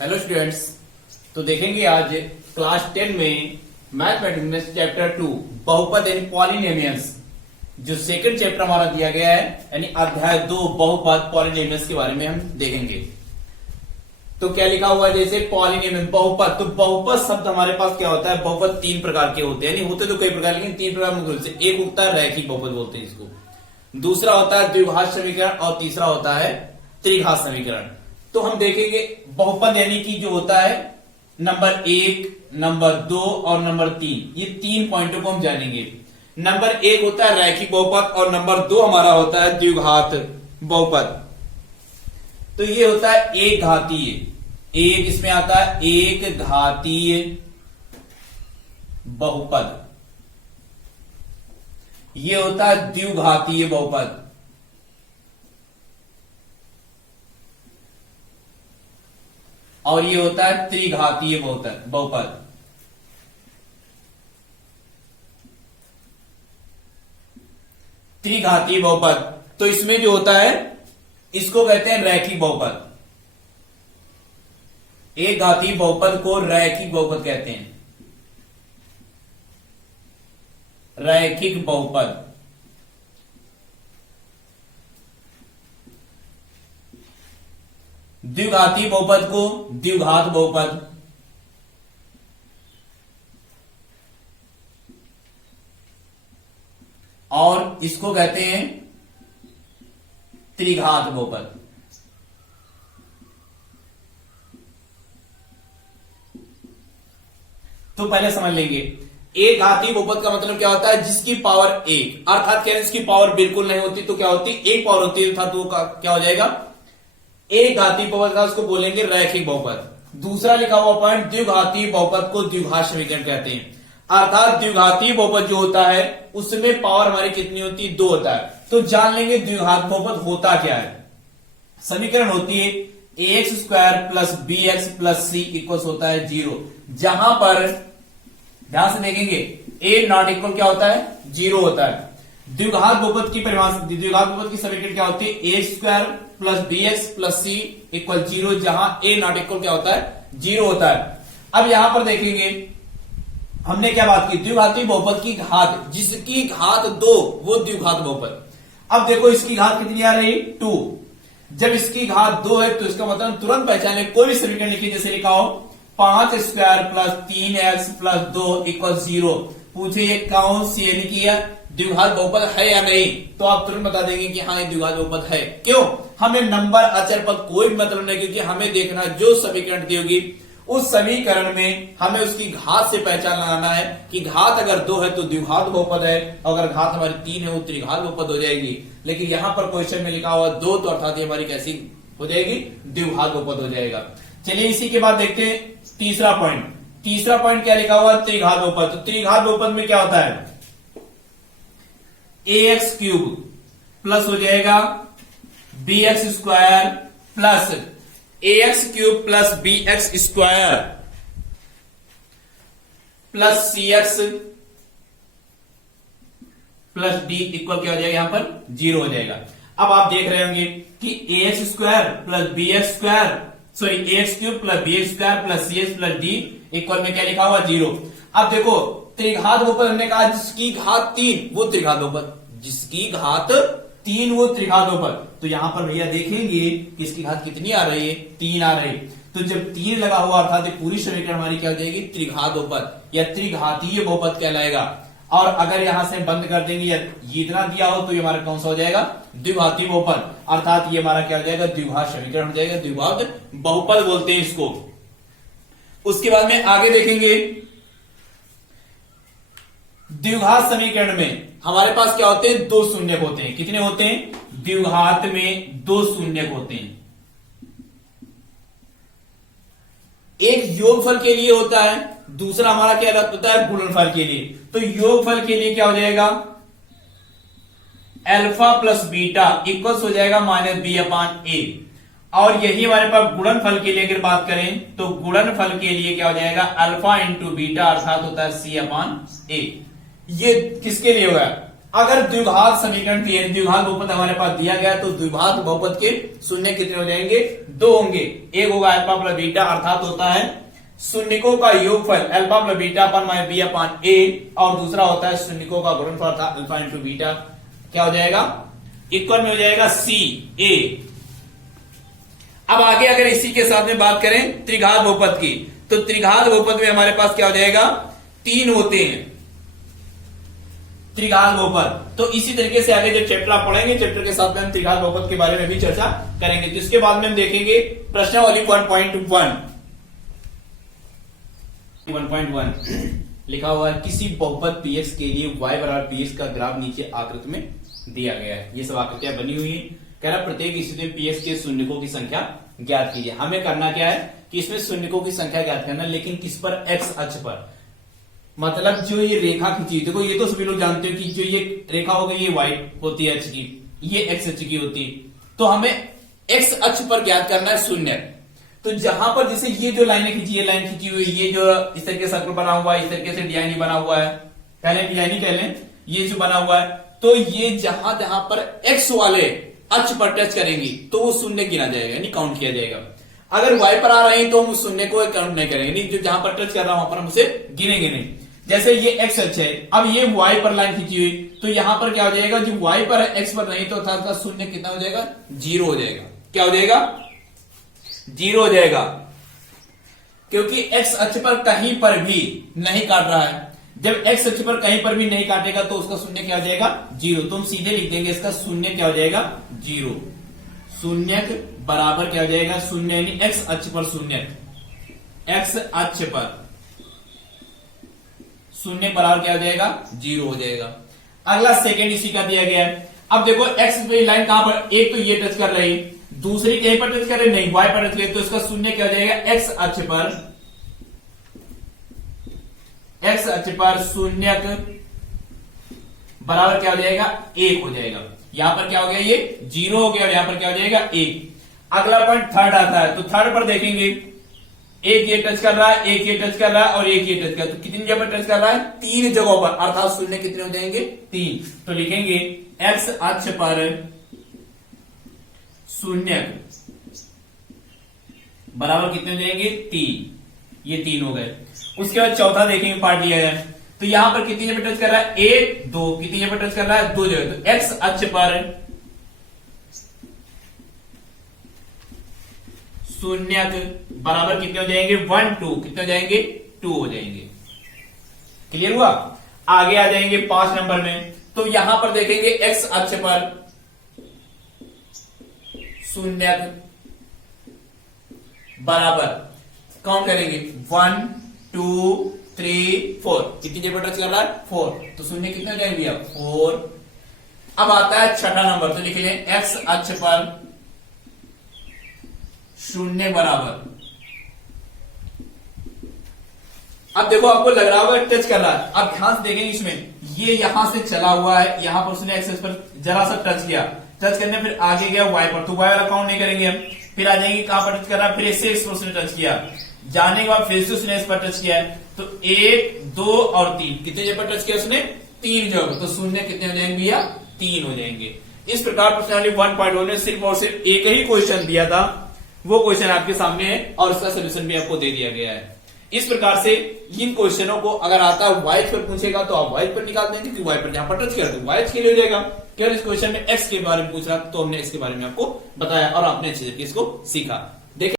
Hello students. तो देखेंगे आज क्लास 10 में मैथमेटिक्स में चैप्टर 2 बहुपद यानी पॉलिनोमियल्स, जो सेकंड चैप्टर हमारा दिया गया है, यानी अध्याय 2 बहुपद पॉलिनोमियल्स के बारे में हम देखेंगे। तो क्या लिखा हुआ है, जैसे पॉलिनोमियल बहुपद। तो बहुपद शब्द हमारे पास क्या होता है, बहुपद तीन प्रकार के होते हैं, यानी होते तो कई प्रकार, लेकिन तीन प्रकार मुख्य रूप से। एक होता है रैखिक बहुपद बोलते हैं इसको, दूसरा होता है द्विघात समीकरण और तीसरा होता है त्रिघात समीकरण। तो हम देखेंगे बहुपद यानी कि जो होता है नंबर 1, नंबर 2 और नंबर 3, ये तीन पॉइंटों को हम जानेंगे। नंबर 1 होता है रैखिक बहुपद और नंबर 2 हमारा होता है द्विघात बहुपद। तो ये होता है एक घातीय, एक इसमें आता है एक घातीय बहुपद, ये होता है द्विघातीय बहुपद, और ये होता है त्रिघातीय बहुपद। त्रिघातीय बहुपद, तो इसमें जो होता है इसको कहते हैं रैखिक बहुपद। एक घातीय बहुपद को रैखिक बहुपद कहते हैं, रैखिक बहुपद। द्विघातीय बहुपद को द्विघात बहुपद, और इसको कहते हैं त्रिघात बहुपद। तो पहले समझ लेंगे, एक घातीय बहुपद का मतलब क्या होता है, जिसकी पावर एक, अर्थात क्या इसकी पावर बिल्कुल नहीं होती तो क्या होती, एक पावर होती है, अर्थात वो क्या हो जाएगा एक घातीय बहुपद का, उसको बोलेंगे रैखिक बहुपद। दूसरा लिखा हुआ पॉइंट, द्विघातीय बहुपद को द्विघात समीकरण कहते हैं, अर्थात द्विघातीय बहुपद जो होता है उसमें पावर हमारी कितनी होती है, 2 होता है। तो जान लेंगे द्विघात बहुपद होता क्या है। समीकरण होती है ax² plus bx plus c equal होता है 0, जहां पर ध्यान से देखेंगे a नॉट इक्वल क्या होता है, 0 होता है। द्विघात बहुपद की परिभाषा, द्विघात बहुपद की समीकरण क्या होती है, a² plus bx plus c equal 0, जहां a नॉट इक्वल क्या होता है, 0 होता है। अब यहां पर देखेंगे हमने क्या बात की, द्विघातीय बहुपद की घात, जिसकी घात 2 वो द्विघात बहुपद। अब देखो इसकी घात कितनी आ रही, 2। जब इसकी घात 2 है तो इसका मतलब तुरंत पहचाने, कोई भी समीकरण लिखिए, जैसे लिखा हो 5² प्लस 3x प्लस 2 इक्वल 0। पूछे ये कौन सी, यानी कि यह द्विघात बहुपद है या नहीं, तो आप तुरंत बता देंगे कि हाँ ये द्विघात बहुपद है। क्यों, हमें नंबर अचर पद कोई मतलब नहीं, क्योंकि हमें देखना जो समीकरण दी होगी उस समीकरण में हमें उसकी घात से पहचान लगाना है कि घात अगर 2 है तो द्विघात बहुपद है, अगर घात हमारी 3 है वो त्रिघात बहुपद हो जाएगी। लेकिन यहां पर क्वेश्चन में लिखा हुआ 2, तो अर्थात ये हमारी कैसी हो जाएगी, द्विघात बहुपद हो जाएगा। चलिए इसी के बाद देखते हैं तीसरा पॉइंट। तीसरा पॉइंट क्या लिखा हुआ, त्रिघात बहुपद। तो त्रिघात बहुपद में क्या होता है, ax³ प्लस हो जाएगा bx² plus ax³ plus bx² plus cx plus d equal क्या हो जाएगा, यहां पर 0 हो जाएगा। अब आप देख रहे होंगे कि ax² plus bx², sorry ax³ plus bx² plus cx plus d equal में क्या लिखा हुआ, 0। अब देखो त्रिघात बहुपद हमने कहा जिसकी घात 3 वो त्रिघात बहुपद, जिसकी घात 3 वो त्रिघात बहुपद। तो यहां पर भैया देखेंगे कि इसकी घात कितनी आ रही है, 3 आ रही। तो जब 3 लगा हुआ अर्थात पूरी समीकरण हमारी क्या हो जाएगी, त्रिघात बहुपद या त्रिघातीय बहुपद कहलाएगा। और अगर यहां से बंद कर देंगे या ये इतना दिया हो तो ये हमारा कौन सा हो जाएगा, द्विघातीय बहुपद, अर्थात ये हमारा क्या हो जाएगा, द्विघात समीकरण हो जाएगा, द्विघात बहुपद बोलते हैं इसको। उसके बाद में आगे देखेंगे, द्विघात समीकरण में हमारे पास क्या होते हैं, 2 शून्यक होते हैं। कितने होते हैं, द्विघात में 2 शून्यक होते हैं। एक योगफल के लिए होता है, दूसरा हमारा क्या होता है, गुणनफल के लिए। तो योगफल के लिए क्या हो जाएगा, अल्फा प्लस बीटा इक्वल हो जाएगा -b/a। और यही हमारे पास गुणनफल के लिए अगर बात करें तो गुणनफल के लिए क्या हो जाएगा, अल्फा इंटू बीटा अर्थात होता है c/a। ये किसके लिए होगा, अगर द्विघात समीकरण दिए, द्विघात बहुपद हमारे पास दिया गया तो द्विघात बहुपद के शून्य कितने हो जाएंगे? 2 होंगे। एक होगा अल्फा प्लस बीटा, अर्थात होता है शून्यकों का योगफल alpha plus beta upon b upon a, और दूसरा होता है शून्यकों का गुणनफल अर्थात अल्फा इंटू बीटा। क्या हो जाएगा? इक्वल में हो जाएगा सी ए। अब आगे अगर इसी के साथ में बात करें त्रिघात बहुपद की, तो त्रिघात बहुपद में हमारे पास क्या हो जाएगा? 3 होते हैं त्रिघात बहुपद। तो इसी तरीके से आगे जो चैप्टर आप पढ़ेंगे, चैप्टर के साथ में हम त्रिघात बहुपद के बारे में भी चर्चा करेंगे। तो इसके बाद में हम देखेंगे प्रश्नावली 1.1 लिखा हुआ है किसी बहुपद px के लिए y बराबर px का ग्राफ नीचे आकृति में दिया गया है। ये सब आकृतियां बनी हुई है। कह रहा प्रत्येक स्थिति में px के शून्यकों की संख्या ज्ञात कीजिए। हमें करना क्या है कि इसमें शून्यकों की संख्या ज्ञात करना, लेकिन किस पर? x अक्ष पर। मतलब जो ये रेखा खींची, देखो ये तो सभी लोग जानते हो कि जो ये रेखा हो गई ये y होती है अक्ष की, ये x अक्ष की होती है। तो हमें x अक्ष पर ज्ञात करना है शून्य। तो जहां पर जैसे ये जो लाइनें खींची, ये लाइन खींची हुई, ये जो इस तरीके सर्कल बना हुआ है, इस तरीके से डिजाइन बना हुआ है, पहले डिजाइन कह लें, ये जो बना हुआ है, तो ये जहां जहां पर x वाले अक्ष पर टच करेंगी तो वो शून्य गिना जाएगा, यानी काउंट किया जाएगा। अगर y पर आ रहे हैं तो हम उस शून्य को काउंट नहीं करेंगे, यानी जो जहां पर टच कर रहा हूं वहां पर हम उसे गिनेंगे नहीं। जैसे ये x अक्ष है, अब ये y पर लाइन खींची हुई, तो यहां पर क्या हो जाएगा? जो y पर है x पर नहीं, तो अर्थात शून्य कितना हो जाएगा? 0 हो जाएगा। क्या हो जाएगा? 0 हो जाएगा, क्योंकि x अक्ष पर कहीं पर भी नहीं काट रहा है। जब x अक्ष पर कहीं पर भी नहीं काटेगा तो उसका शून्य क्या हो जाएगा? 0। तो हम सीधे लिख देंगे इसका शून्य क्या हो जाएगा? 0। शून्य बराबर क्या हो जाएगा? शून्य, यानी x अक्ष पर शून्य, x अक्ष पर शून्य बराबर क्या हो जाएगा? 0 हो जाएगा। अगला सेकेंड इसी का दिया गया है। अब देखो x पे लाइन कहां पर? एक तो ये टच कर रही, दूसरी कहीं पर टच कर रही नहीं, y पर टच कर, तो इसका शून्य क्या हो जाएगा? x अक्ष पर शून्य बराबर क्या हो जाएगा? 1 हो जाएगा। यहां पर क्या हो गया? ये 0 हो गया, और यहां पर क्या हो जाएगा? 1। अगला पॉइंट थर्ड आता है, तो थर्ड पर देखेंगे, एक ये टच कर रहा है, एक ये टच कर रहा है, और एक ये टच कर रहा है। तो कितनी जगह पर टच कर रहा है? 3 जगहों पर, अर्थात शून्य कितने हो जाएंगे? 3। तो लिखेंगे x अक्ष पर शून्य बराबर कितने हो जाएंगे? 3। ये 3 हो गए। उसके बाद चौथा देखेंगे पार्ट दिया है, तो यहां पर कितनी जगह टच कर रहा है? 1 2। कितनी जगह टच कर रहा है? 2 जगह। तो x अक्ष पर शून्य बराबर कितने हो जाएंगे? 1 2। कितने हो जाएंगे? 2 हो जाएंगे। क्लियर हुआ? आगे आ जाएंगे 5 नंबर में, तो यहां पर देखेंगे x अक्ष पर शून्य बराबर काउंट करेंगे 1 2 3 4। कितनी जगह टच कर रहा है? 4। तो शून्य कितने हो जाएंगे भैया? 4। अब आता है छठा नंबर, तो लिखिए x अक्ष पर शून्य बराबर, अब देखो आपको लग रहा होगा टच कर रहा है। अब ध्यान से देखेंगे इसमें, ये यहां से चला हुआ है, यहां पर उसने एक्सेस पर जरा सा टच किया, टच करने फिर आगे गया y पर, तो y वाला काउंट नहीं करेंगे हम। फिर आ जाएंगे कहां पर टच कर रहा है? फिर इससे इस पर उसने टच किया, जाने के बाद फिर से उसने इस पर टच किया है, तो 1 2 और 3। कितने जगह पर टच किया उसने? 3 जगह। तो शून्य कितने हो जाएंगे भैया? 3 हो जाएंगे। इस प्रकार प्रश्नावली 1.1 में सिर्फ और सिर्फ एक ही क्वेश्चन दिया था, वो क्वेश्चन आपके सामने है और उसका सोल्यूशन भी आपको दे दिया गया है। इस प्रकार से इन क्वेश्चनों को अगर आता है y पर पूछेगा तो आप y पर निकाल देंगे, क्योंकि y पर जहां पर टच किया तो y के लिए हो जाएगा। केवल इस क्वेश्चन में x के बारे में पूछ रहा तो हमने इसके बारे में आपको बताया और आपने अच्छे से इसको सीखा।